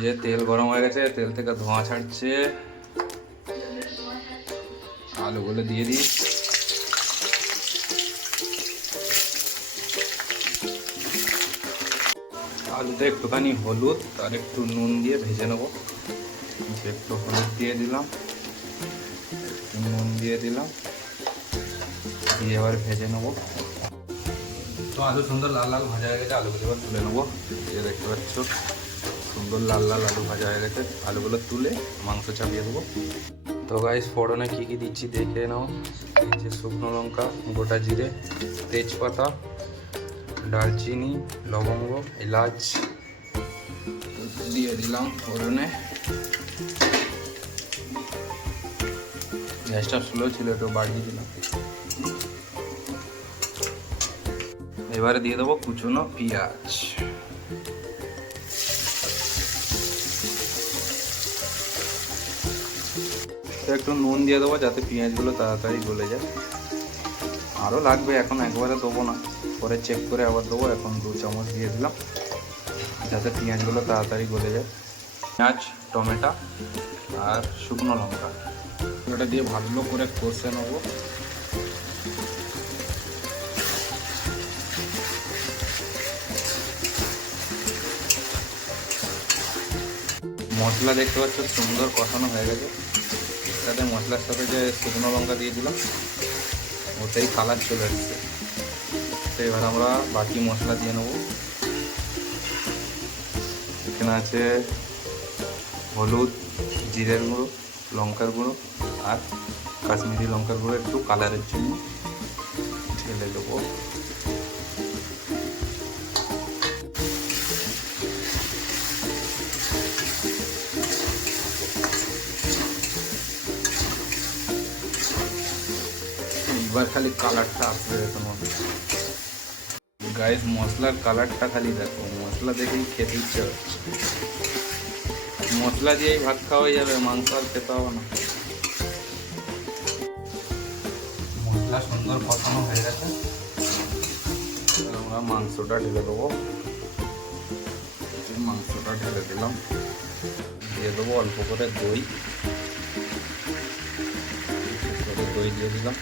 যে তেল গরম হয়ে গেছে, তেল থেকে ধোঁয়া ছাড়ছে। আলুগুলো দিয়ে দিই। আলুতে একটুখানি হলুদ আর একটু নুন দিয়ে ভেজে নেবো। একটু হলুদ দিয়ে দিলাম, একটু নুন দিয়ে দিলাম, দিয়ে এবার ভেজে নেবো। তো আলু সুন্দর লাল লাল ভাজা হয়ে গেছে, আলুগুলো এবার তুলে নেবো। এই দেখতে পাচ্ছ সুন্দর লাল লাল আলু ভাজা হয়ে গেছে। আলুগুলো তুলে মাংস চাপিয়ে দেবো। তো গাইস ফোড়নে কী কী দিচ্ছি দেখে নাও। এই যে শুকনো লঙ্কা, গোটা জিরে, তেজপাতা, দারচিনি, লবঙ্গ, এলাচ দিয়ে দিলাম ফোড়নে। গ্যাসটা স্লো ছিল, একটু বাড়িয়ে দিলাম। এবারে দিয়ে দেবো কুচনো পেঁয়াজ। একটু নুন দিয়ে দেবো যাতে পেঁয়াজগুলো তাড়াতাড়ি গলে যায়। আরও লাগবে, এখন একবারে দেবো না, পরে চেক করে আবার দেবো। এখন 2 চামচ দিয়ে দিলাম যাতে পেঁয়াজগুলো তাড়াতাড়ি গলে যায়। পেঁয়াজ, টমেটো আর শুকনো লঙ্কা ওটা দিয়ে ভালো করে কষে নেবো। মশলা দেখতে পাচ্ছ সুন্দর কষানো হয়ে গেছে। এর সাথে মশলার সাথে যে শুকনো লঙ্কা দিয়ে দিলাম, ওতেই কালার চলে এসছে। তো এবার আমরা বাকি মশলা দিয়ে নেবো। এখানে আছে হলুদ, জিরের গুঁড়ো, লঙ্কার গুঁড়ো আর কাশ্মীরি লঙ্কার গুঁড়ো একটু কালারের জন্য ঢেলে দেবো। এবার খালি কালারটা আসবে তোমার গাইস, মশলার কালারটা খালি দেখো, মশলা দেখেই খেতে ইচ্ছে হচ্ছে। মশলা দিয়েই ভাত খাওয়া যাবে, মাংস আর খেতে হবে না। মশলা সুন্দর কষানো হয়ে গেছে, আমরা মাংসটা ঢেলে দেবো। মাংসটা ঢেলে দিলাম, দিয়ে দেবো অল্প করে দই। দই দিয়ে দিলাম।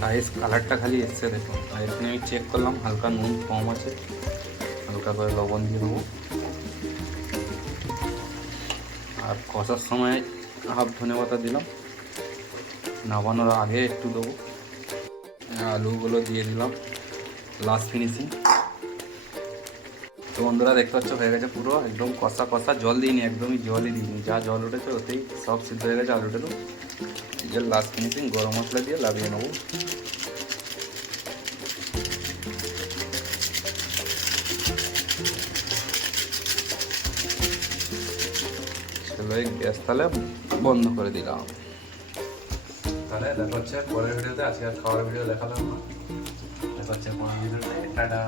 গাইস কালারটা খালি এসছে দেখুন। আর এখানে আমি চেক করলাম, হালকা নুন কম আছে, হালকা করে লবণ দিয়ে দেবো। আর কষার সময় হাফ ধনেপাতা দিলাম, নামানোর আগে একটু দেবো। আলুগুলো দিয়ে দিলাম লাস্ট ফিনিশিং। তো বন্ধুরা দেখতে পাচ্ছ হয়ে গেছে পুরো একদম কষা কষা। জল দিইনি, একদমই জলই দিইনি, যা জল উঠেছে ওতেই সব সিদ্ধ হয়ে গেছে আলুটালু। এই যে লাস্ট ফিনিশিং গরম মশলা দিয়ে লাগিয়ে নেবো। গ্যাস তাহলে বন্ধ করে দিলাম। তাহলে দেখা হচ্ছে পরের ভিডিওতে। আজকে আর খাওয়ার ভিডিও দেখালাম না, দেখা হচ্ছে পরের ভিডিওতে। টাটা।